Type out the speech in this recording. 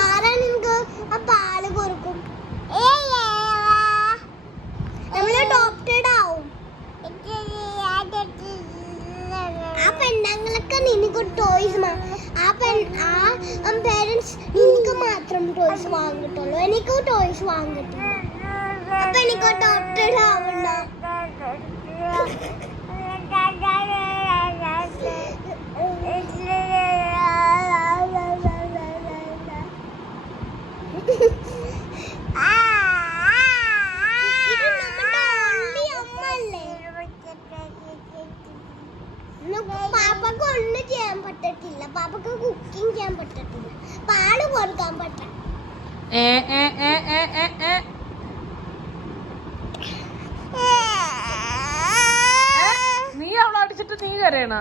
ആരാ നിനക്ക് ആ പാല് കൊടുക്കും? നമ്മള് അഡോപ്റ്റഡ് ആവും. ആ പെണ്ണുങ്ങളൊക്കെ നിനക്ക് ടോയ്സ് പേരൻസ് നിനക്ക് മാത്രം ടോയ്സ് വാങ്ങിട്ടുള്ളൂ. എനിക്ക് ടോയ്സ് വാങ്ങിട്ടില്ല. അപ്പൊ എനിക്ക് അഡോപ്റ്റഡ് ആവണ്ട. പാപ്പക്ക് ഒന്നും ചെയ്യാൻ പറ്റത്തില്ല. പാപ്പക്ക് കുക്കിംഗ് ചെയ്യാൻ പറ്റത്തില്ല. പാല് കൊടുക്കാൻ പറ്റും. നീ അവളെ അടിച്ചിട്ട് നീ കരയണ?